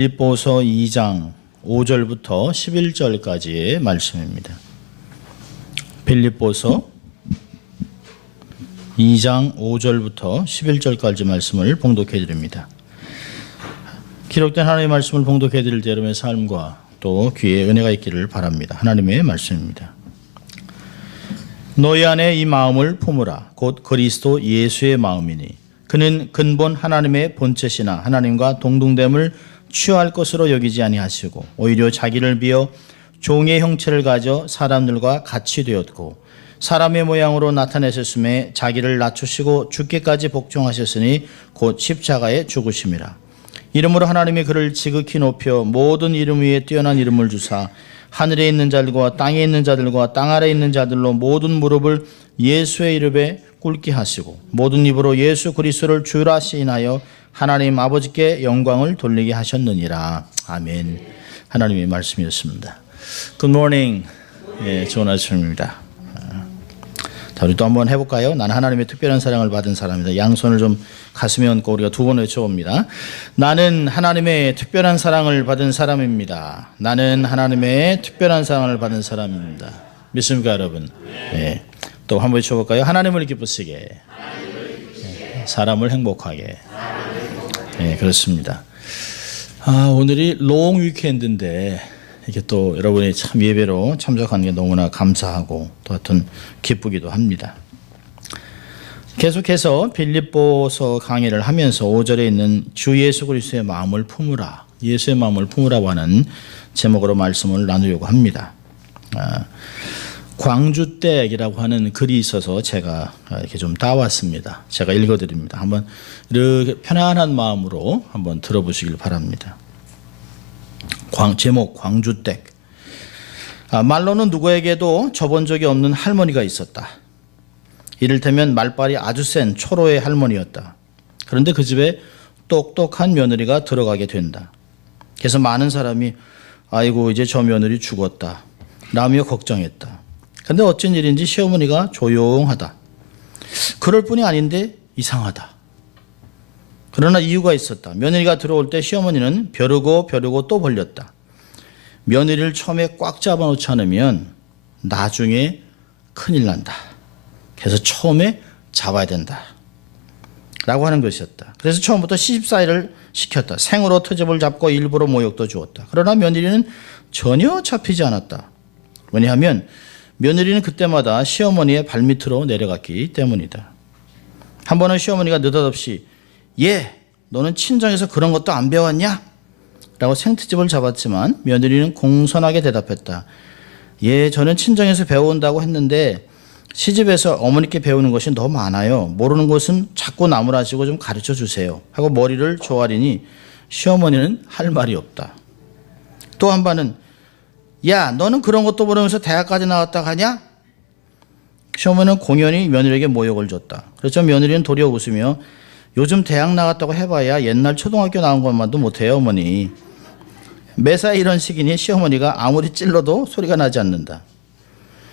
빌립보서 2장 5절부터 11절까지의 말씀입니다. 빌립보서 2장 5절부터 11절까지 말씀을 봉독해 드립니다. 기록된 하나님의 말씀을 봉독해 드릴 때 여러분의 삶과 또 귀에 은혜가 있기를 바랍니다. 하나님의 말씀입니다. 너희 안에 이 마음을 품으라. 곧 그리스도 예수의 마음이니 그는 근본 하나님의 본체시나 하나님과 동등됨을 취할 것으로 여기지 아니하시고 오히려 자기를 비어 종의 형체를 가져 사람들과 같이 되었고 사람의 모양으로 나타내셨음에 자기를 낮추시고 죽기까지 복종하셨으니 곧 십자가에 죽으심이라. 이름으로 하나님이 그를 지극히 높여 모든 이름 위에 뛰어난 이름을 주사 하늘에 있는 자들과 땅에 있는 자들과 땅 아래에 있는 자들로 모든 무릎을 예수의 이름에 꿇게 하시고 모든 입으로 예수 그리스도를 주라 시인하여 하나님 아버지께 영광을 돌리게 하셨느니라. 아멘. 하나님의 말씀이었습니다. Good morning. 예, 좋은 아침입니다. 자, 우리 또 한번 해볼까요? 나는 하나님의 특별한 사랑을 받은 사람이다. 양손을 좀 가슴에 얹고 우리가 두 번 외쳐봅니다. 나는 하나님의 특별한 사랑을 받은 사람입니다. 나는 하나님의 특별한 사랑을 받은 사람입니다. 믿습니까, 여러분? 예. 또 한번 외쳐볼까요? 하나님을 기쁘시게, 예, 사람을 행복하게. 네, 그렇습니다. 오늘이 롱 위켄드인데 이게 또 여러분이 참 예배로 참석하는 게 너무나 감사하고 또 하여튼 기쁘기도 합니다. 계속해서 빌립보서 강의를 하면서 5절에 있는 주 예수 그리스도의 마음을 품으라, 예수의 마음을 품으라고 하는 제목으로 말씀을 나누려고 합니다. 광주댁이라고 하는 글이 있어서 제가 이렇게 좀 따왔습니다. 제가 읽어드립니다. 한번 이렇게 편안한 마음으로 한번 들어보시길 바랍니다. 제목 광주댁. 말로는 누구에게도 접은 적이 없는 할머니가 있었다. 이를테면 말발이 아주 센 초로의 할머니였다. 그런데 그 집에 똑똑한 며느리가 들어가게 된다. 그래서 많은 사람이 아이고 이제 저 며느리 죽었다 라며 걱정했다. 그런데 어쩐 일인지 시어머니가 조용하다. 그럴 뿐이 아닌데 이상하다. 그러나 이유가 있었다. 며느리가 들어올 때 시어머니는 벼르고 또 벌렸다. 며느리를 처음에 꽉 잡아놓지 않으면 나중에 큰일 난다. 그래서 처음에 잡아야 된다 라고 하는 것이었다. 그래서 처음부터 시집살이를 시켰다. 생으로 트집을 잡고 일부러 모욕도 주었다. 그러나 며느리는 전혀 잡히지 않았다. 왜냐하면 며느리는 그때마다 시어머니의 발밑으로 내려갔기 때문이다. 한 번은 시어머니가 느닷없이 예, 너는 친정에서 그런 것도 안 배웠냐? 라고 생트집을 잡았지만 며느리는 공손하게 대답했다. 예, 저는 친정에서 배운다고 했는데 시집에서 어머니께 배우는 것이 너무 많아요. 모르는 것은 자꾸 나무라지고 좀 가르쳐 주세요 하고 머리를 조아리니 시어머니는 할 말이 없다. 또 한 번은 야, 너는 그런 것도 모르면서 대학까지 나왔다 가냐? 시어머니는 공연히 며느리에게 모욕을 줬다. 그렇죠. 며느리는 도리어 웃으며 요즘 대학 나갔다고 해봐야 옛날 초등학교 나온 것만도 못해요, 어머니. 매사에 이런 식이니 시어머니가 아무리 찔러도 소리가 나지 않는다.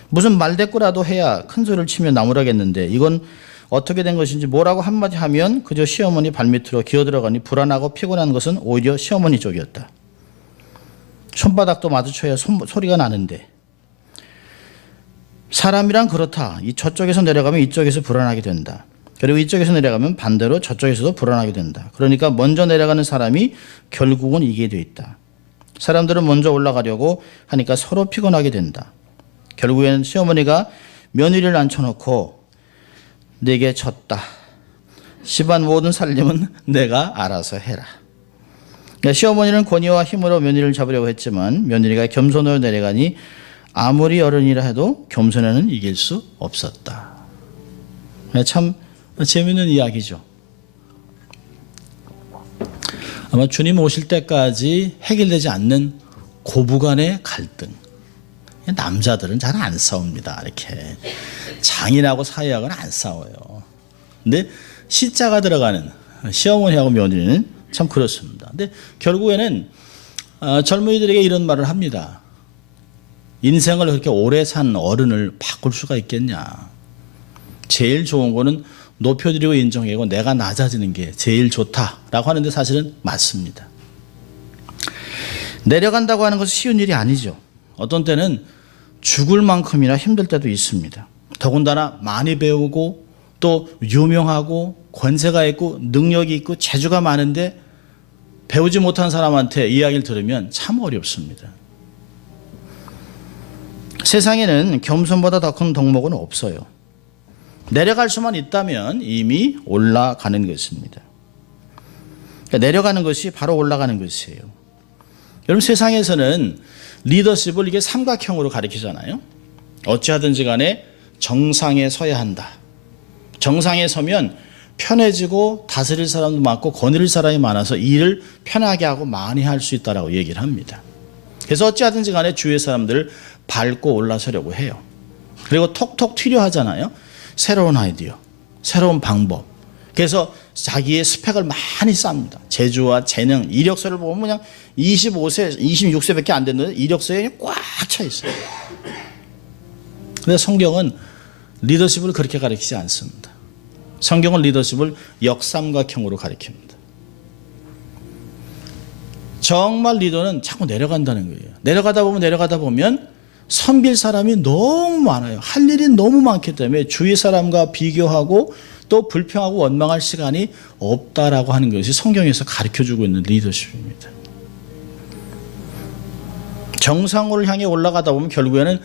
무슨 말대꾸라도 해야 큰 소리를 치며 나무라겠는데 이건 어떻게 된 것인지 뭐라고 한마디 하면 그저 시어머니 발밑으로 기어들어가니 불안하고 피곤한 것은 오히려 시어머니 쪽이었다. 손바닥도 마주쳐야 소리가 나는데 사람이란 그렇다. 이 저쪽에서 내려가면 이쪽에서 불안하게 된다. 그리고 이쪽에서 내려가면 반대로 저쪽에서도 불안하게 된다. 그러니까 먼저 내려가는 사람이 결국은 이기게 돼 있다. 사람들은 먼저 올라가려고 하니까 서로 피곤하게 된다. 결국에는 시어머니가 며느리를 앉혀놓고 내게 졌다. 집안 모든 살림은 내가 알아서 해라. 시어머니는 권위와 힘으로 며느리를 잡으려고 했지만 며느리가 겸손으로 내려가니 아무리 어른이라 해도 겸손에는 이길 수 없었다. 참 재미있는 이야기죠. 아마 주님 오실 때까지 해결되지 않는 고부간의 갈등. 남자들은 잘 안 싸웁니다. 이렇게 장인하고 사위하고는 안 싸워요. 근데 시자가 들어가는 시어머니하고 며느리는 참 그렇습니다. 근데 결국에는 젊은이들에게 이런 말을 합니다. 인생을 그렇게 오래 산 어른을 바꿀 수가 있겠냐. 제일 좋은 거는 높여드리고 인정하고 내가 낮아지는 게 제일 좋다라고 하는데 사실은 맞습니다. 내려간다고 하는 것은 쉬운 일이 아니죠. 어떤 때는 죽을 만큼이나 힘들 때도 있습니다. 더군다나 많이 배우고 또 유명하고 권세가 있고 능력이 있고 재주가 많은데 배우지 못한 사람한테 이야기를 들으면 참 어렵습니다. 세상에는 겸손보다 더 큰 덕목은 없어요. 내려갈 수만 있다면 이미 올라가는 것입니다. 그러니까 내려가는 것이 바로 올라가는 것이에요. 여러분, 세상에서는 리더십을 이게 삼각형으로 가리키잖아요. 어찌하든지 간에 정상에 서야 한다. 정상에 서면 편해지고 다스릴 사람도 많고 거느릴 사람이 많아서 일을 편하게 하고 많이 할 수 있다라고 얘기를 합니다. 그래서 어찌하든지 간에 주위의 사람들을 밟고 올라서려고 해요. 그리고 톡톡 튀려 하잖아요. 새로운 아이디어, 새로운 방법. 그래서 자기의 스펙을 많이 쌓습니다. 재주와 재능, 이력서를 보면 그냥 25세, 26세밖에 안 됐는데 이력서에 꽉 차 있어요. 그런데 성경은 리더십을 그렇게 가리키지 않습니다. 성경은 리더십을 역삼각형으로 가리킵니다. 정말 리더는 자꾸 내려간다는 거예요. 내려가다 보면 섬길 사람이 너무 많아요. 할 일이 너무 많기 때문에 주위 사람과 비교하고 또 불평하고 원망할 시간이 없다라고 하는 것이 성경에서 가르쳐주고 있는 리더십입니다. 정상을 향해 올라가다 보면 결국에는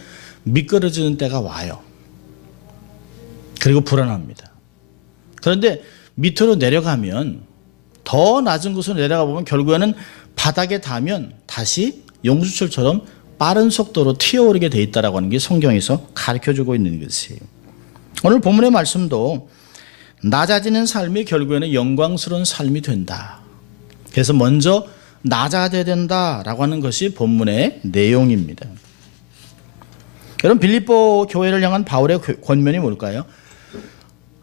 미끄러지는 때가 와요. 그리고 불안합니다. 그런데 밑으로 내려가면 더 낮은 곳으로 내려가 보면 결국에는 바닥에 닿으면 다시 용수철처럼 빠른 속도로 튀어오르게 돼 있다라고 하는 게 성경에서 가르쳐주고 있는 것이에요. 오늘 본문의 말씀도 낮아지는 삶이 결국에는 영광스러운 삶이 된다. 그래서 먼저 낮아져야 된다라고 하는 것이 본문의 내용입니다. 여러분, 빌립보 교회를 향한 바울의 권면이 뭘까요?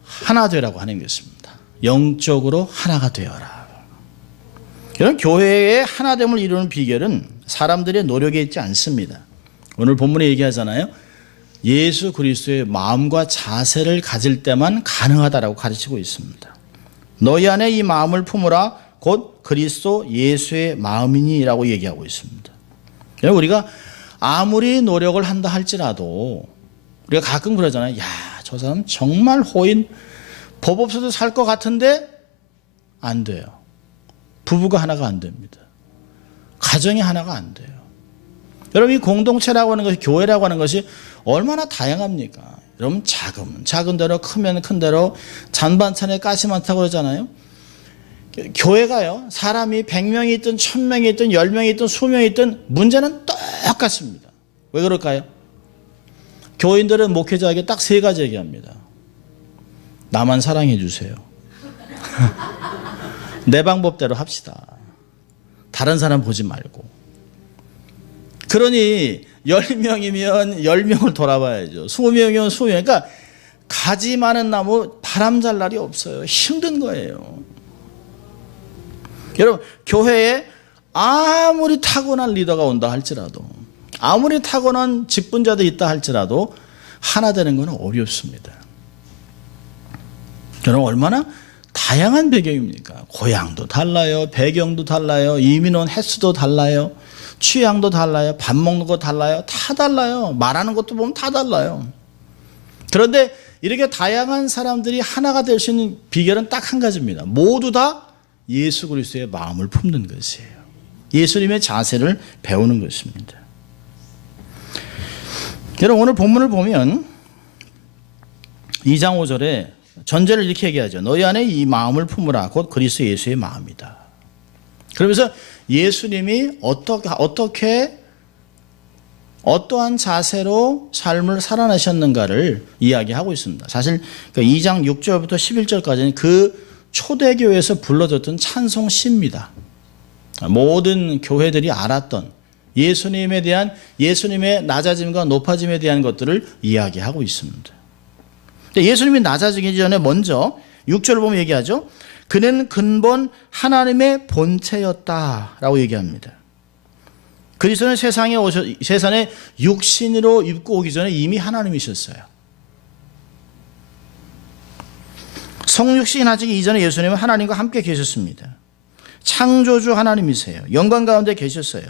하나 되라고 하는 것입니다. 영적으로 하나가 되어라. 여러분, 교회의 하나됨을 이루는 비결은 사람들의 노력에 있지 않습니다. 오늘 본문에 얘기하잖아요. 예수 그리스도의 마음과 자세를 가질 때만 가능하다라고 가르치고 있습니다. 너희 안에 이 마음을 품으라 곧 그리스도 예수의 마음이니라고 얘기하고 있습니다. 여러분, 우리가 아무리 노력을 한다 할지라도 우리가 가끔 그러잖아요. 야, 저 사람 정말 호인, 법 없어도 살 것 같은데 안 돼요. 부부가 하나가 안 됩니다. 가정이 하나가 안 돼요. 여러분, 이 공동체라고 하는 것이, 교회라고 하는 것이 얼마나 다양합니까? 여러분, 작으면 작은 대로, 크면 큰 대로, 잔반찬에 가시 많다고 그러잖아요. 교회가요, 사람이 100명이 있든 1000명이 있든 10명이 있든 20명이 있든 문제는 똑같습니다. 왜 그럴까요? 교인들은 목회자에게 딱 3가지 얘기합니다. 나만 사랑해 주세요. 내 방법대로 합시다. 다른 사람 보지 말고. 그러니 10명이면 10명을 돌아봐야죠. 20명이면 20명. 그러니까 가지 많은 나무 바람 잘 날이 없어요. 힘든 거예요. 여러분, 교회에 아무리 타고난 리더가 온다 할지라도, 아무리 타고난 직분자도 있다 할지라도 하나 되는 건 어렵습니다. 여러분, 얼마나 다양한 배경입니까? 고향도 달라요. 배경도 달라요. 이민 온 횟수도 달라요. 취향도 달라요. 밥 먹는 거 달라요. 다 달라요. 말하는 것도 보면 다 달라요. 그런데 이렇게 다양한 사람들이 하나가 될 수 있는 비결은 딱 한 가지입니다. 모두 다 예수 그리스도의 마음을 품는 것이에요. 예수님의 자세를 배우는 것입니다. 여러분, 오늘 본문을 보면 2장 5절에 전제를 이렇게 얘기하죠. 너희 안에 이 마음을 품으라 곧 그리스도 예수의 마음이다. 그러면서 예수님이 어떻게 어떠한 자세로 삶을 살아내셨는가를 이야기하고 있습니다. 사실 2장 6절부터 11절까지는 그 초대교회에서 불러졌던 찬송시입니다. 모든 교회들이 알았던 예수님에 대한, 예수님의 낮아짐과 높아짐에 대한 것들을 이야기하고 있습니다. 예수님이 낮아지기 전에 먼저 6절을 보면 얘기하죠. 그는 근본 하나님의 본체였다라고 얘기합니다. 그리스도는 세상에 육신으로 입고 오기 전에 이미 하나님이셨어요. 성육신 하시기 이전에 예수님은 하나님과 함께 계셨습니다. 창조주 하나님이세요. 영광 가운데 계셨어요.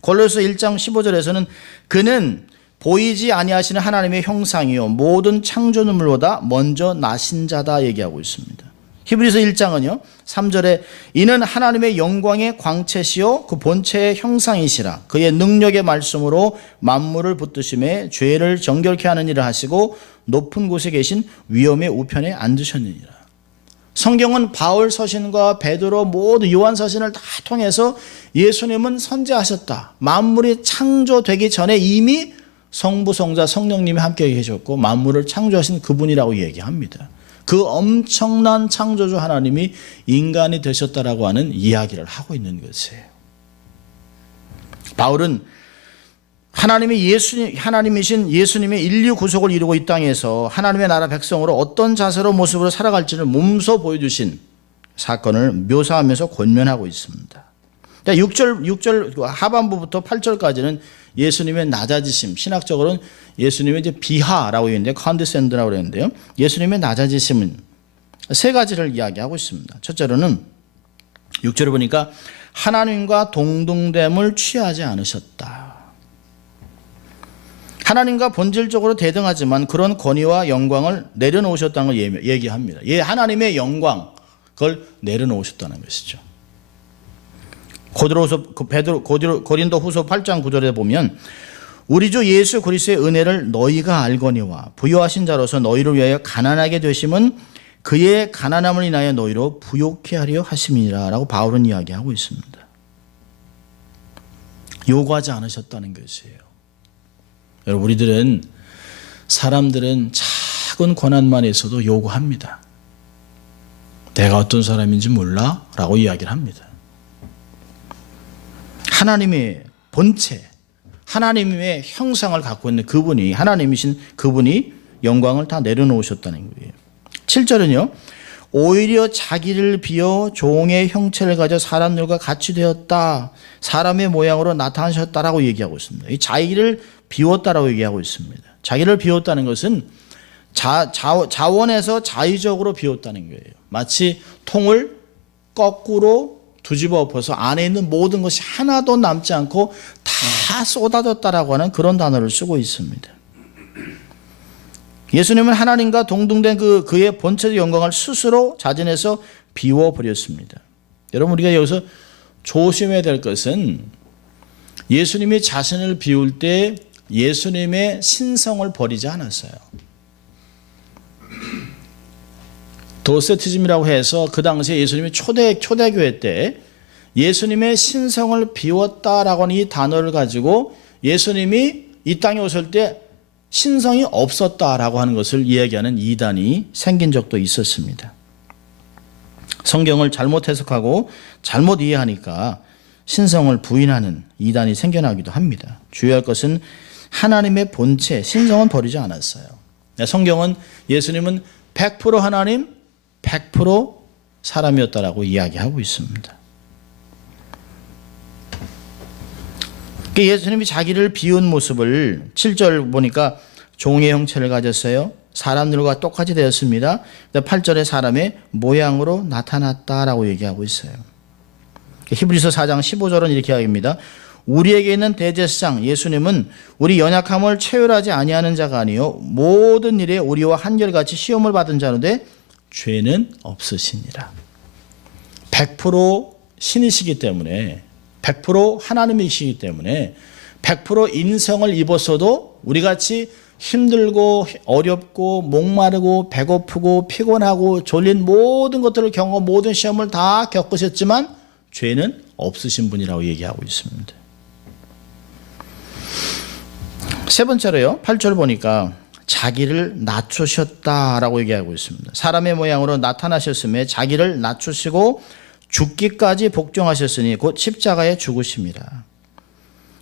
골로새 1장 15절에서는 그는 보이지 아니하시는 하나님의 형상이요 모든 창조물보다 먼저 나신 자다 얘기하고 있습니다. 히브리서 1장은요 3절에 이는 하나님의 영광의 광채시요 그 본체의 형상이시라 그의 능력의 말씀으로 만물을 붙드심에 죄를 정결케 하는 일을 하시고 높은 곳에 계신 위엄의 우편에 앉으셨느니라. 성경은 바울 서신과 베드로 모두 요한 서신을 다 통해서 예수님은 선지하셨다. 만물이 창조되기 전에 이미 성부, 성자, 성령님이 함께 계셨고 만물을 창조하신 그분이라고 얘기합니다. 그 엄청난 창조주 하나님이 인간이 되셨다라고 하는 이야기를 하고 있는 것이에요. 바울은 하나님이신 예수님의 인류 구속을 이루고 이 땅에서 하나님의 나라 백성으로 어떤 자세로 모습으로 살아갈지를 몸소 보여주신 사건을 묘사하면서 권면하고 있습니다. 6절 하반부부터 8절까지는 예수님의 낮아지심, 신학적으로는 예수님의 이제 비하라고 했는데 condescend라고 그랬는데요. 예수님의 낮아지심은 세 가지를 이야기하고 있습니다. 첫째로는 6절을 보니까 하나님과 동등됨을 취하지 않으셨다. 하나님과 본질적으로 대등하지만 그런 권위와 영광을 내려놓으셨다는 걸 얘기합니다. 하나님의 영광, 그걸 내려놓으셨다는 것이죠. 고린도 후서 8장 9절에 보면 우리 주 예수 그리스도의 은혜를 너희가 알거니와 부요하신 자로서 너희를 위하여 가난하게 되심은 그의 가난함을 인하여 너희로 부요케 하려 하심이니라 라고 바울은 이야기하고 있습니다. 요구하지 않으셨다는 것이에요. 여러분, 사람들은 작은 고난만 있어도 요구합니다. 내가 어떤 사람인지 몰라? 라고 이야기를 합니다. 하나님의 본체, 하나님의 형상을 갖고 있는 그분이, 하나님이신 그분이 영광을 다 내려놓으셨다는 거예요. 7절은요, 오히려 자기를 비워 종의 형체를 가져 사람들과 같이 되었다. 사람의 모양으로 나타나셨다라고 얘기하고 있습니다. 이 자기를 비웠다라고 얘기하고 있습니다. 자기를 비웠다는 것은 자원에서 자의적으로 비웠다는 거예요. 마치 통을 거꾸로 뒤집어 엎어서 안에 있는 모든 것이 하나도 남지 않고 다 쏟아졌다라고 하는 그런 단어를 쓰고 있습니다. 예수님은 하나님과 동등된 그의 본체의 영광을 스스로 자진해서 비워버렸습니다. 여러분, 우리가 여기서 조심해야 될 것은 예수님이 자신을 비울 때 예수님의 신성을 버리지 않았어요. 도세티즘이라고 해서 그 당시에 예수님이 초대교회 때 예수님의 신성을 비웠다라고 하는 이 단어를 가지고 예수님이 이 땅에 오실 때 신성이 없었다라고 하는 것을 이야기하는 이단이 생긴 적도 있었습니다. 성경을 잘못 해석하고 잘못 이해하니까 신성을 부인하는 이단이 생겨나기도 합니다. 주의할 것은 하나님의 본체, 신성은 버리지 않았어요. 성경은 예수님은 100% 하나님, 100% 사람이었다라고 이야기하고 있습니다. 예수님이 자기를 비운 모습을 7절 보니까 종의 형체를 가졌어요. 사람들과 똑같이 되었습니다. 8절에 사람의 모양으로 나타났다라고 얘기하고 있어요. 히브리서 4장 15절은 이렇게 이야기합니다. 우리에게 있는 대제사장 예수님은 우리 연약함을 체휼하지 아니하는 자가 아니요 모든 일에 우리와 한결같이 시험을 받은 자인데 죄는 없으시니라. 100% 신이시기 때문에 100% 하나님이시기 때문에 100% 인성을 입었어도 우리같이 힘들고 어렵고 목마르고 배고프고 피곤하고 졸린 모든 것들을 경험 모든 시험을 다 겪으셨지만 죄는 없으신 분이라고 얘기하고 있습니다. 세 번째로요, 8절 보니까 자기를 낮추셨다라고 얘기하고 있습니다. 사람의 모양으로 나타나셨음에 자기를 낮추시고 죽기까지 복종하셨으니 곧 십자가에 죽으심이라.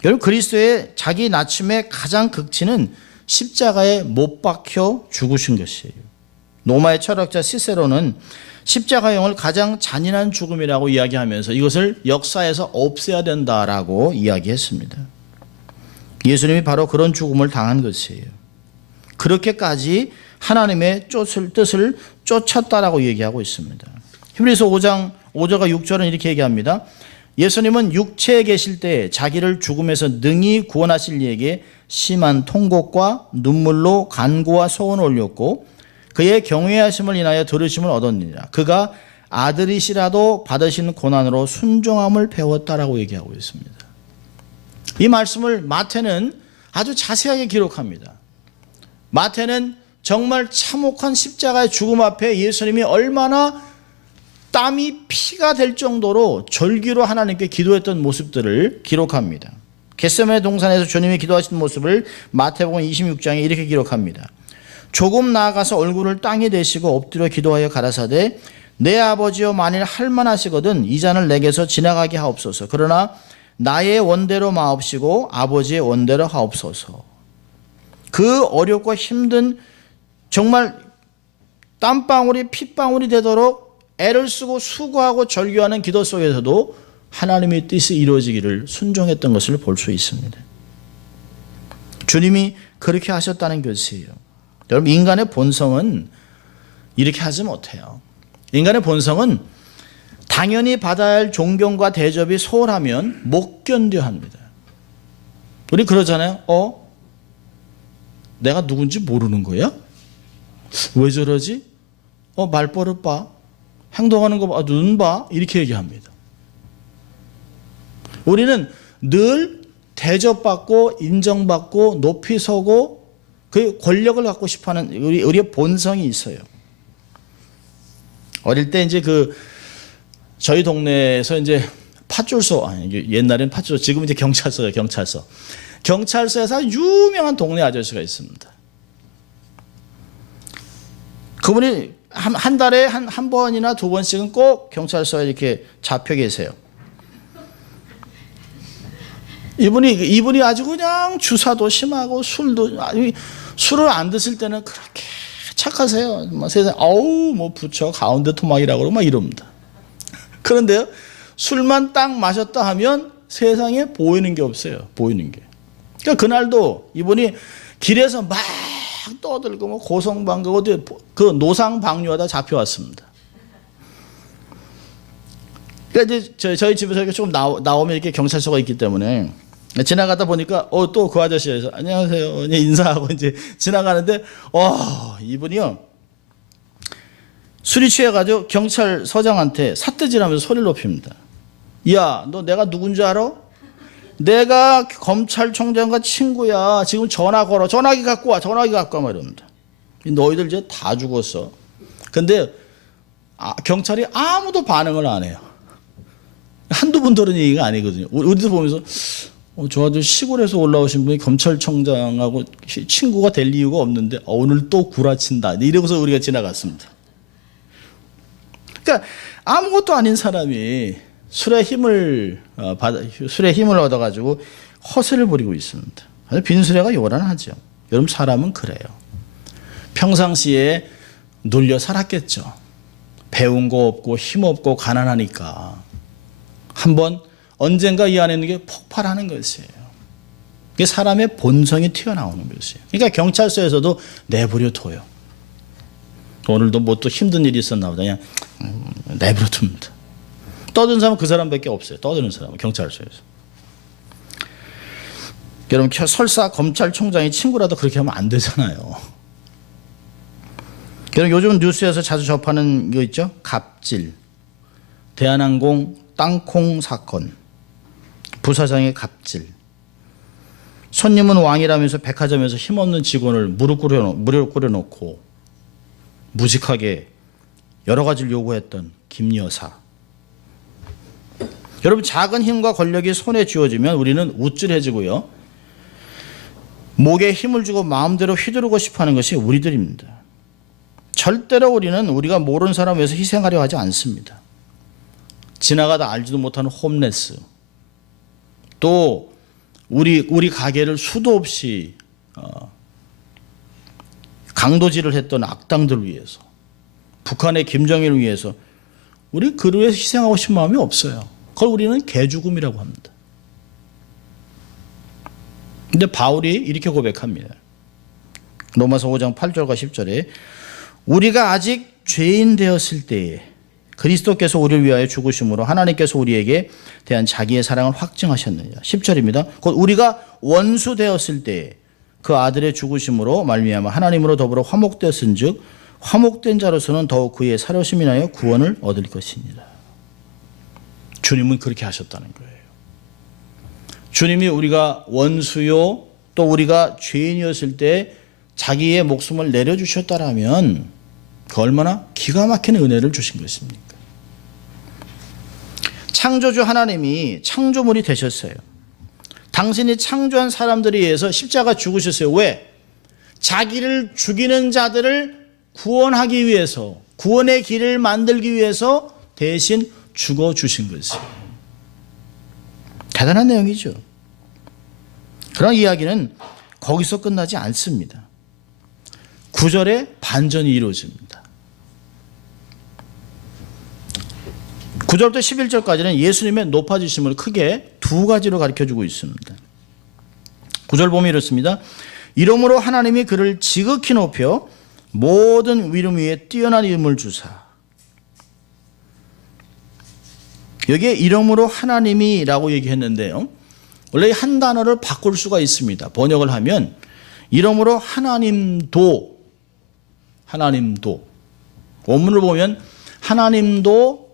여러분, 그리스도의 자기 낮춤의 가장 극치는 십자가에 못 박혀 죽으신 것이에요. 로마의 철학자 시세로는 십자가형을 가장 잔인한 죽음이라고 이야기하면서 이것을 역사에서 없애야 된다라고 이야기했습니다. 예수님이 바로 그런 죽음을 당한 것이에요. 그렇게까지 하나님의 뜻을 쫓았다라고 얘기하고 있습니다. 히브리서 5장 5절과 6절은 이렇게 얘기합니다. 예수님은 육체에 계실 때 자기를 죽음에서 능히 구원하실 이에게 심한 통곡과 눈물로 간구와 소원을 올렸고 그의 경외하심을 인하여 들으심을 얻었느니라. 그가 아들이시라도 받으신 고난으로 순종함을 배웠다라고 얘기하고 있습니다. 이 말씀을 마태는 아주 자세하게 기록합니다. 마태는 정말 참혹한 십자가의 죽음 앞에 예수님이 얼마나 땀이 피가 될 정도로 절기로 하나님께 기도했던 모습들을 기록합니다. 겟세마네 동산에서 주님이 기도하신 모습을 마태복음 26장에 이렇게 기록합니다. 조금 나아가서 얼굴을 땅에 대시고 엎드려 기도하여 가라사대 내 아버지여 만일 할만하시거든 이 잔을 내게서 지나가게 하옵소서. 그러나 나의 원대로 마옵시고 아버지의 원대로 하옵소서. 그 어렵고 힘든 정말 땀방울이 핏방울이 되도록 애를 쓰고 수고하고 절규하는 기도 속에서도 하나님의 뜻이 이루어지기를 순종했던 것을 볼 수 있습니다. 주님이 그렇게 하셨다는 것이에요. 여러분, 인간의 본성은 이렇게 하지 못해요. 인간의 본성은 당연히 받아야 할 존경과 대접이 소홀하면 못 견뎌 합니다. 우리 그러잖아요. 내가 누군지 모르는 거야? 왜 저러지? 말버릇 봐. 행동하는 거 봐. 눈 봐. 이렇게 얘기합니다. 우리는 늘 대접받고 인정받고 높이 서고 그 권력을 갖고 싶어하는 우리의 본성이 있어요. 어릴 때 이제 저희 동네에서 이제 파출소, 옛날엔 파출소, 지금 이제 경찰서예요, 경찰서. 경찰서에서 유명한 동네 아저씨가 있습니다. 그분이 한 달에 한 번이나 두 번씩은 꼭 경찰서에 이렇게 잡혀 계세요. 이분이 아주 그냥 주사도 심하고 술을 안 드실 때는 그렇게 착하세요. 세상에 부처 가운데 토막이라고 그러고 막 이럽니다. 그런데요, 술만 딱 마셨다 하면 세상에 보이는 게 없어요. 보이는 게. 그러니까 그날도 이분이 길에서 막 떠들고 고성방가 어디 그 노상방뇨하다 잡혀왔습니다. 그러니까 이제 저희 집에서 이렇게 조금 나오면 이렇게 경찰서가 있기 때문에 지나가다 보니까 또 그 아저씨에서 안녕하세요 인사하고 이제 지나가는데 이분이요 술이 취해가지고 경찰서장한테 삿대질하면서 소리를 높입니다. 야, 너 내가 누군지 알아? 내가 검찰총장과 친구야. 지금 전화 걸어. 전화기 갖고 와. 막 이럽니다. 너희들 이제 다 죽었어. 근데 경찰이 아무도 반응을 안 해요. 한두 분 들은 얘기가 아니거든요. 우리도 보면서 저 아주 시골에서 올라오신 분이 검찰총장하고 친구가 될 이유가 없는데 오늘 또 구라친다. 이러고서 우리가 지나갔습니다. 그러니까 아무것도 아닌 사람이 술의 힘을 얻어가지고 허세를 부리고 있습니다. 빈수레가 요란하죠. 여러분, 사람은 그래요. 평상시에 눌려 살았겠죠. 배운 거 없고 힘 없고 가난하니까 한번 언젠가 이 안에 있는 게 폭발하는 것이에요. 이게 사람의 본성이 튀어나오는 것이에요. 그러니까 경찰서에서도 내버려 둬요. 오늘도 뭐 또 힘든 일이 있었나 보다. 그냥 내버려 둡니다. 떠드는 사람은 그 사람밖에 없어요. 떠드는 사람은 경찰서에서. 여러분, 설사 검찰총장이 친구라도 그렇게 하면 안 되잖아요. 여러분, 요즘 뉴스에서 자주 접하는 거 있죠? 갑질, 대한항공 땅콩 사건, 부사장의 갑질, 손님은 왕이라면서 백화점에서 힘없는 직원을 무릎 꿇여놓고 무직하게 여러 가지를 요구했던 김 여사. 여러분, 작은 힘과 권력이 손에 쥐어지면 우리는 우쭐해지고요, 목에 힘을 주고 마음대로 휘두르고 싶어하는 것이 우리들입니다. 절대로 우리는 우리가 모르는 사람을 위해서 희생하려 하지 않습니다. 지나가다 알지도 못하는 홈레스, 또 우리 가게를 수도 없이 강도질을 했던 악당들을 위해서, 북한의 김정일을 위해서 우리 그를 위해서 희생하고 싶은 마음이 없어요. 그걸 우리는 개죽음이라고 합니다. 근데 바울이 이렇게 고백합니다. 로마서 5장 8절과 10절에 우리가 아직 죄인 되었을 때에 그리스도께서 우리를 위하여 죽으심으로 하나님께서 우리에게 대한 자기의 사랑을 확증하셨느냐. 10절입니다. 곧 우리가 원수 되었을 때 그 아들의 죽으심으로 말미암아 하나님으로 더불어 화목되었은즉 화목된 자로서는 더욱 그의 사료심이 나여 구원을 얻을 것이니라. 주님은 그렇게 하셨다는 거예요. 주님이 우리가 원수요 또 우리가 죄인이었을 때 자기의 목숨을 내려주셨다라면 그 얼마나 기가 막히는 은혜를 주신 것입니까? 창조주 하나님이 창조물이 되셨어요. 당신이 창조한 사람들에 의해서 십자가 죽으셨어요. 왜? 자기를 죽이는 자들을 구원하기 위해서, 구원의 길을 만들기 위해서 대신 죽어주신 것이에요. 대단한 내용이죠. 그런 이야기는 거기서 끝나지 않습니다. 9절에 반전이 이루어집니다. 9절부터 11절까지는 예수님의 높아지심을 크게 두 가지로 가르쳐주고 있습니다. 9절 보면 이렇습니다. 이러므로 하나님이 그를 지극히 높여 모든 이름 위에 뛰어난 이름을 주사. 여기에 이름으로 하나님이라고 얘기했는데요. 원래 한 단어를 바꿀 수가 있습니다. 번역을 하면 이름으로 하나님도 원문을 보면 하나님도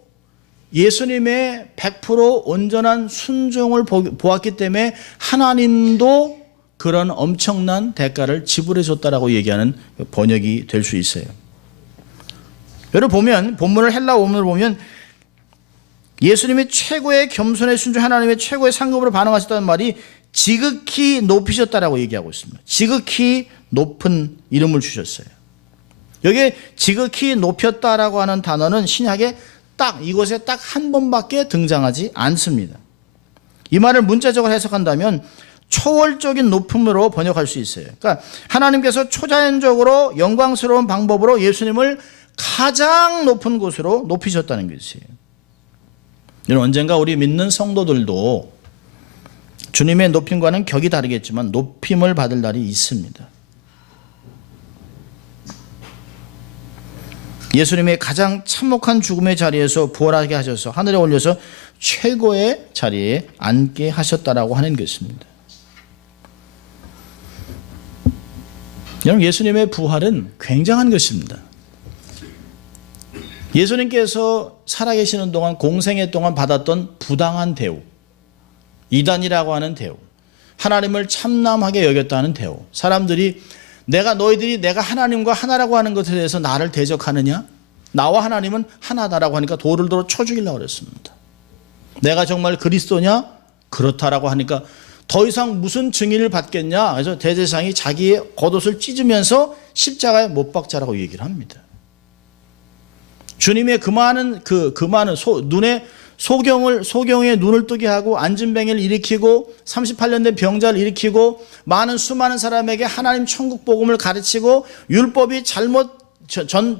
예수님의 100% 온전한 순종을 보았기 때문에 하나님도 그런 엄청난 대가를 지불해 줬다라고 얘기하는 번역이 될 수 있어요. 여러분 보면 본문을 헬라 원문을 보면 예수님이 최고의 겸손의 순종 하나님의 최고의 상급으로 반응하셨다는 말이 지극히 높이셨다라고 얘기하고 있습니다. 지극히 높은 이름을 주셨어요. 여기에 지극히 높였다라고 하는 단어는 신약에 딱 이곳에 딱 한 번밖에 등장하지 않습니다. 이 말을 문자적으로 해석한다면 초월적인 높음으로 번역할 수 있어요. 그러니까 하나님께서 초자연적으로 영광스러운 방법으로 예수님을 가장 높은 곳으로 높이셨다는 것이에요. 여러분 언젠가 우리 믿는 성도들도 주님의 높임과는 격이 다르겠지만 높임을 받을 날이 있습니다. 예수님의 가장 참혹한 죽음의 자리에서 부활하게 하셔서 하늘에 올려서 최고의 자리에 앉게 하셨다라고 하는 것입니다. 여러분 예수님의 부활은 굉장한 것입니다. 예수님께서 살아계시는 동안 공생애 동안 받았던 부당한 대우, 이단이라고 하는 대우, 하나님을 참남하게 여겼다는 대우, 사람들이 너희들이 내가 하나님과 하나라고 하는 것에 대해서 나를 대적하느냐? 나와 하나님은 하나다라고 하니까 돌을 들어 쳐 죽이려고 그랬습니다. 내가 정말 그리스도냐? 그렇다라고 하니까 더 이상 무슨 증인을 받겠냐? 그래서 대제사장이 자기의 겉옷을 찢으면서 십자가에 못 박자라고 얘기를 합니다. 주님의 그 많은 눈에 소경의 눈을 뜨게 하고 안진뱅이를 일으키고 38년 된 병자를 일으키고 수많은 사람에게 하나님 천국 복음을 가르치고 율법이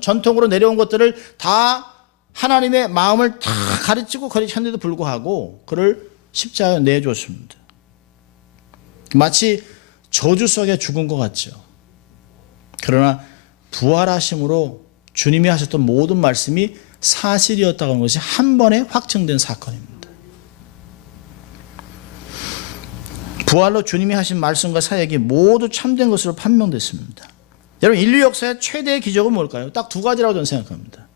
전통으로 내려온 것들을 다 하나님의 마음을 다 가르치고 가르쳤는데도 불구하고 그를 십자가에 내줬습니다. 마치 저주 속에 죽은 것 같죠. 그러나 부활하심으로 주님이 하셨던 모든 말씀이 사실이었다고 하는 것이 한 번에 확증된 사건입니다. 부활로 주님이 하신 말씀과 사역이 모두 참된 것으로 판명됐습니다. 여러분 인류 역사의 최대의 기적은 뭘까요? 딱 두 가지라고 저는 생각합니다.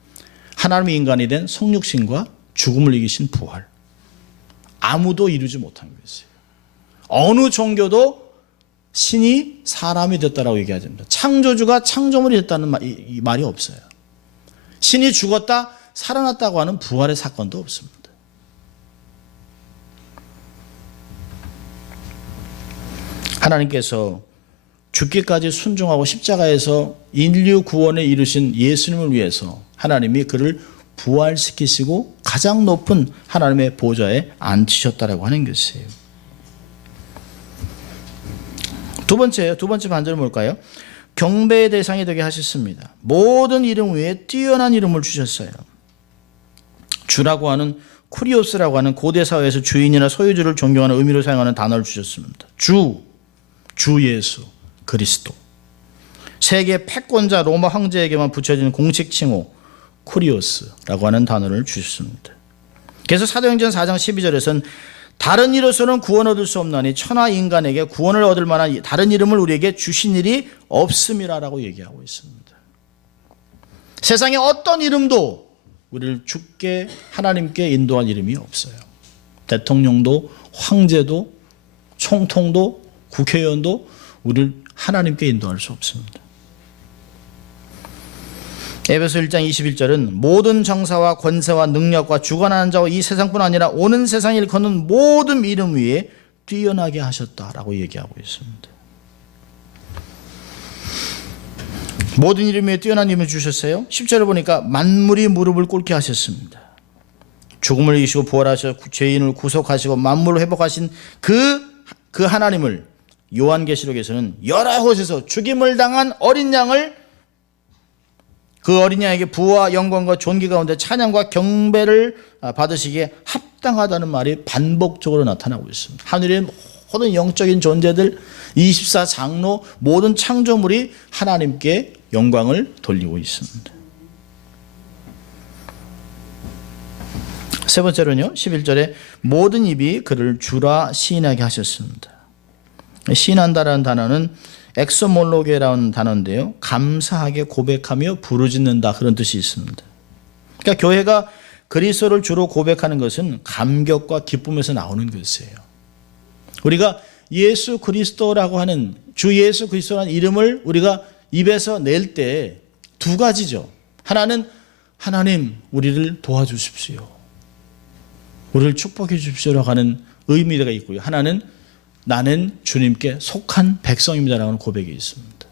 하나님이 인간이 된 성육신과 죽음을 이기신 부활. 아무도 이루지 못한 것이에요. 어느 종교도 신이 사람이 됐다라고 얘기하지 않습니다. 창조주가 창조물이 됐다는 이 말이 없어요. 신이 죽었다 살아났다고 하는 부활의 사건도 없습니다. 하나님께서 죽기까지 순종하고 십자가에서 인류 구원에 이루신 예수님을 위해서 하나님이 그를 부활시키시고 가장 높은 하나님의 보좌에 앉히셨다라고 하는 것이에요. 두 번째 반절은 뭘까요? 경배의 대상이 되게 하셨습니다. 모든 이름 위에 뛰어난 이름을 주셨어요. 주라고 하는 쿠리오스라고 하는 고대 사회에서 주인이나 소유주를 존경하는 의미로 사용하는 단어를 주셨습니다. 주 예수 그리스도. 세계 패권자 로마 황제에게만 붙여지는 공식 칭호 쿠리오스라고 하는 단어를 주셨습니다. 그래서 사도행전 4장 12절에서는 다른 이로서는 구원 얻을 수 없나니 천하 인간에게 구원을 얻을 만한 다른 이름을 우리에게 주신 일이 없음이라라고 얘기하고 있습니다. 세상에 어떤 이름도 우리를 주께 하나님께 인도할 이름이 없어요. 대통령도 황제도 총통도 국회의원도 우리를 하나님께 인도할 수 없습니다. 에베소 1장 21절은 모든 정사와 권세와 능력과 주관하는 자와 이 세상뿐 아니라 오는 세상을 일컫는 모든 이름 위에 뛰어나게 하셨다라고 얘기하고 있습니다. 모든 이름 위에 뛰어난 이름을 주셨어요. 10절을 보니까 만물이 무릎을 꿇게 하셨습니다. 죽음을 이기시고 부활하셔 죄인을 구속하시고 만물을 회복하신 그 하나님을 요한계시록에서는 여러 곳에서 죽임을 당한 어린 양을 그 어린 양에게 부와 영광과 존귀 가운데 찬양과 경배를 받으시기에 합당하다는 말이 반복적으로 나타나고 있습니다. 하늘의 모든 영적인 존재들 24장로 모든 창조물이 하나님께 영광을 돌리고 있습니다. 세 번째로는요, 11절에 모든 입이 그를 주라 시인하게 하셨습니다. 시인한다라는 단어는 엑소몰로게라는 단어인데요, 감사하게 고백하며 부르짖는다 그런 뜻이 있습니다. 그러니까 교회가 그리스도를 주로 고백하는 것은 감격과 기쁨에서 나오는 것이에요. 우리가 예수 그리스도라고 하는 주 예수 그리스도라는 이름을 우리가 입에서 낼 때 두 가지죠. 하나는 하나님 우리를 도와주십시오, 우리를 축복해 주십시오라고 하는 의미가 있고요. 하나는 나는 주님께 속한 백성입니다라고 하는 고백이 있습니다.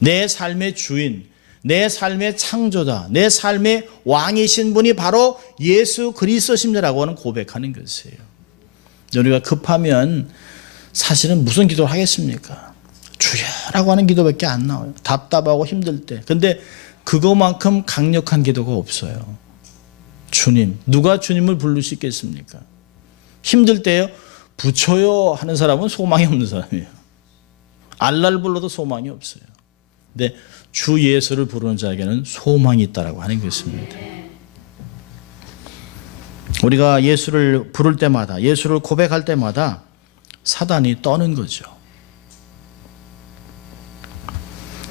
내 삶의 주인, 내 삶의 창조자, 내 삶의 왕이신 분이 바로 예수 그리스도십니다라고 하는 고백하는 것이에요. 우리가 급하면 사실은 무슨 기도를 하겠습니까? 주여라고 하는 기도밖에 안 나와요. 답답하고 힘들 때. 근데 그거만큼 강력한 기도가 없어요. 주님, 누가 주님을 부를 수 있겠습니까? 힘들 때요, 부처요 하는 사람은 소망이 없는 사람이에요. 알라를 불러도 소망이 없어요. 근데 주 예수를 부르는 자에게는 소망이 있다라고 하는 것입니다. 우리가 예수를 부를 때마다, 예수를 고백할 때마다 사단이 떠는 거죠.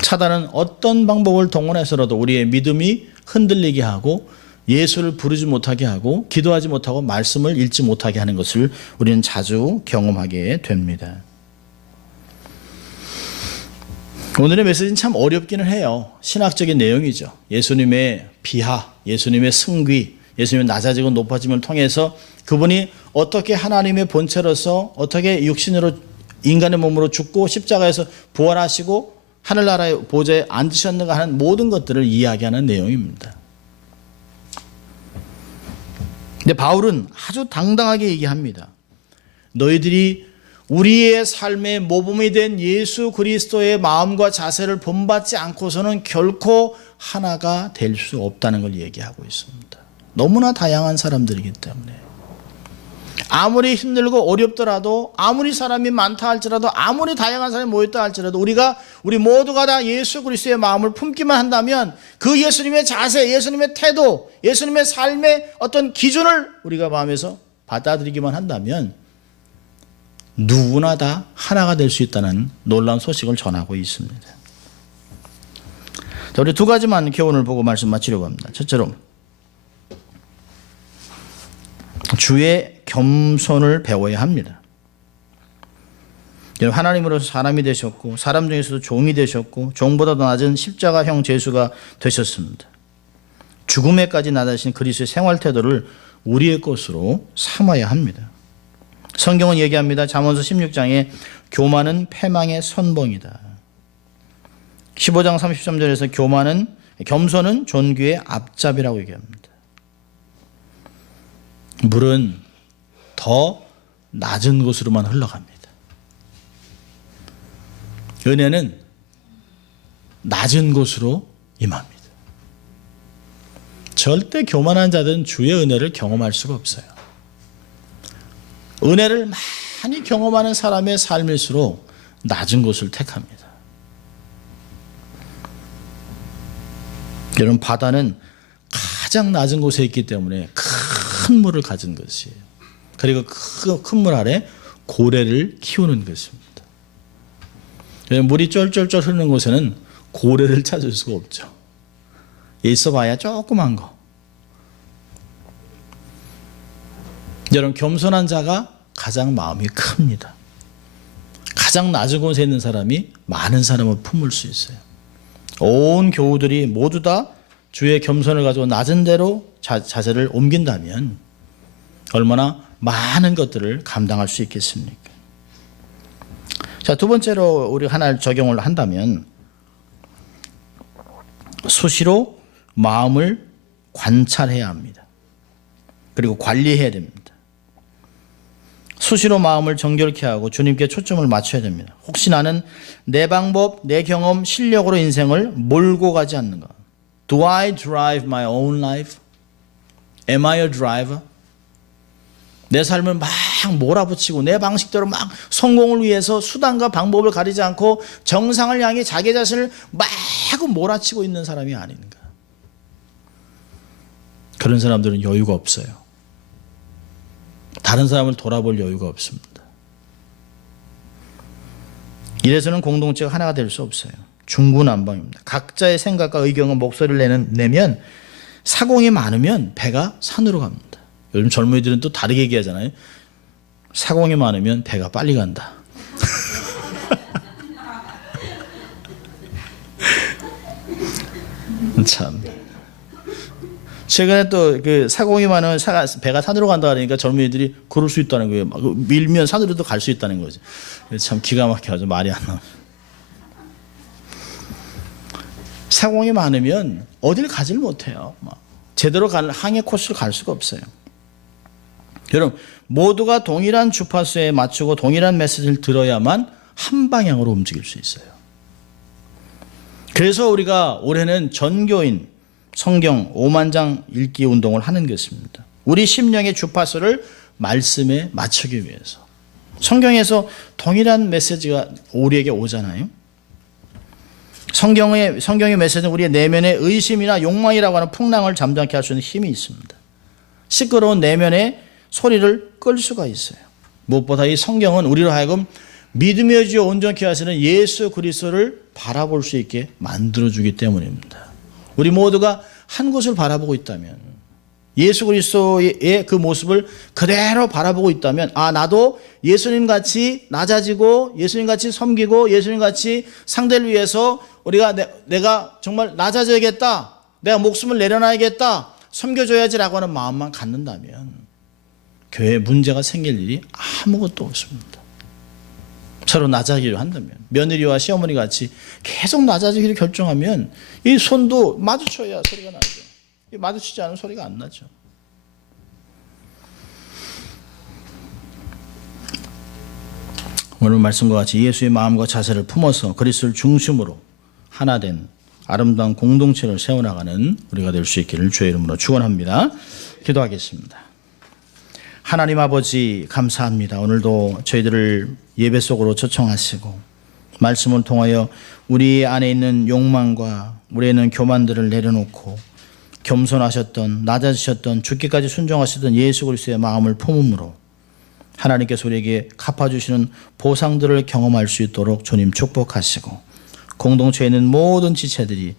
사단은 어떤 방법을 동원해서라도 우리의 믿음이 흔들리게 하고 예수를 부르지 못하게 하고 기도하지 못하고 말씀을 읽지 못하게 하는 것을 우리는 자주 경험하게 됩니다. 오늘의 메시지는 참 어렵기는 해요. 신학적인 내용이죠. 예수님의 비하, 예수님의 승귀, 예수님의 낮아지고 높아짐을 통해서 그분이 어떻게 하나님의 본체로서 어떻게 육신으로 인간의 몸으로 죽고 십자가에서 부활하시고 하늘나라의 보좌에 앉으셨는가 하는 모든 것들을 이야기하는 내용입니다. 근데 바울은 아주 당당하게 얘기합니다. 너희들이 우리의 삶의 모범이 된 예수 그리스도의 마음과 자세를 본받지 않고서는 결코 하나가 될 수 없다는 걸 얘기하고 있습니다. 너무나 다양한 사람들이기 때문에 아무리 힘들고 어렵더라도, 아무리 사람이 많다 할지라도, 아무리 다양한 사람이 모였다 할지라도 우리 모두가 다 예수 그리스도의 마음을 품기만 한다면 그 예수님의 자세, 예수님의 태도, 예수님의 삶의 어떤 기준을 우리가 마음에서 받아들이기만 한다면 누구나 다 하나가 될 수 있다는 놀라운 소식을 전하고 있습니다. 자, 우리 두 가지만 교훈을 보고 말씀 마치려고 합니다. 첫째로 주의 겸손을 배워야 합니다. 하나님으로서 사람이 되셨고 사람 중에서도 종이 되셨고 종보다도 낮은 십자가형 죄수가 되셨습니다. 죽음에까지 나아가신 그리스도의 생활 태도를 우리의 것으로 삼아야 합니다. 성경은 얘기합니다. 잠언서 16장에 교만은 패망의 선봉이다. 15장 33절에서 겸손은 존귀의 앞잡이라고 얘기합니다. 물은 더 낮은 곳으로만 흘러갑니다. 은혜는 낮은 곳으로 임합니다. 절대 교만한 자들은 주의 은혜를 경험할 수가 없어요. 은혜를 많이 경험하는 사람의 삶일수록 낮은 곳을 택합니다. 여러분, 바다는 가장 낮은 곳에 있기 때문에 큰 물을 가진 것이에요. 그리고 큰 물 아래 고래를 키우는 것입니다. 물이 쫄쫄쫄 흐르는 곳에는 고래를 찾을 수가 없죠. 있어봐야 조그만 거. 여러분, 겸손한 자가 가장 마음이 큽니다. 가장 낮은 곳에 있는 사람이 많은 사람을 품을 수 있어요. 온 교우들이 모두 다 주의 겸손을 가지고 낮은 데로 자세를 옮긴다면 얼마나 많은 것들을 감당할 수 있겠습니까? 자, 두 번째로 우리 하나를 적용을 한다면 수시로 마음을 관찰해야 합니다. 그리고 관리해야 됩니다. 수시로 마음을 정결케 하고 주님께 초점을 맞춰야 됩니다. 혹시 나는 내 방법, 내 경험, 실력으로 인생을 몰고 가지 않는가? Do I drive my own life? Am I a driver? 내 삶을 막 몰아붙이고 내 방식대로 막 성공을 위해서 수단과 방법을 가리지 않고 정상을 향해 자기 자신을 막 몰아치고 있는 사람이 아닌가? 그런 사람들은 여유가 없어요. 다른 사람을 돌아볼 여유가 없습니다. 이래서는 공동체가 하나가 될 수 없어요. 중구난방입니다. 각자의 생각과 의견과 목소리를 내면 사공이 많으면 배가 산으로 갑니다. 요즘 젊은이들은 또 다르게 얘기하잖아요. 사공이 많으면 배가 빨리 간다. 참. 최근에 또 그 사공이 많으면 배가 산으로 간다 그러니까 젊은이들이 그럴 수 있다는 거예요. 막 밀면 산으로도 갈 수 있다는 거죠. 참 기가 막혀서 말이 안 나와요. 사공이 많으면 어딜 가질 못해요. 제대로 갈 항해 코스를 갈 수가 없어요. 여러분, 모두가 동일한 주파수에 맞추고 동일한 메시지를 들어야만 한 방향으로 움직일 수 있어요. 그래서 우리가 올해는 전교인 성경 5만 장 읽기 운동을 하는 것입니다. 우리 심령의 주파수를 말씀에 맞추기 위해서. 성경에서 동일한 메시지가 우리에게 오잖아요. 성경의 메시지는 우리의 내면의 의심이나 욕망이라고 하는 풍랑을 잠잠케 할 수 있는 힘이 있습니다. 시끄러운 내면의 소리를 끌 수가 있어요. 무엇보다 이 성경은 우리로 하여금 믿음의 주여 온전케 하시는 예수 그리스도를 바라볼 수 있게 만들어주기 때문입니다. 우리 모두가 한 곳을 바라보고 있다면, 예수 그리스도의 그 모습을 그대로 바라보고 있다면, 아, 나도 예수님같이 낮아지고 예수님같이 섬기고 예수님같이 상대를 위해서 내가 정말 낮아져야겠다, 내가 목숨을 내려놔야겠다, 섬겨줘야지라고 하는 마음만 갖는다면 교회에 문제가 생길 일이 아무것도 없습니다. 서로 낮아지기로 한다면, 며느리와 시어머니 같이 계속 낮아지기를 결정하면 이 손도 마주쳐야 소리가 나죠. 마주치지 않으면 소리가 안 나죠. 오늘 말씀과 같이 예수의 마음과 자세를 품어서 그리스도를 중심으로 하나 된 아름다운 공동체를 세워나가는 우리가 될 수 있기를 주의 이름으로 축원합니다. 기도하겠습니다. 하나님 아버지, 감사합니다. 오늘도 저희들을 예배 속으로 초청하시고 말씀을 통하여 우리 안에 있는 욕망과 우리에 있는 교만들을 내려놓고 겸손하셨던, 낮아지셨던, 죽기까지 순종하셨던 예수 그리스도의 마음을 품음으로 하나님께서 우리에게 갚아주시는 보상들을 경험할 수 있도록 주님 축복하시고, 공동체에 있는 모든 지체들이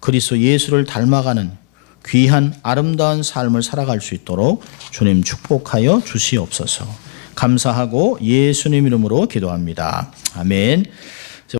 그리스도 예수를 닮아가는 귀한 아름다운 삶을 살아갈 수 있도록 주님 축복하여 주시옵소서. 감사하고 예수님 이름으로 기도합니다. 아멘.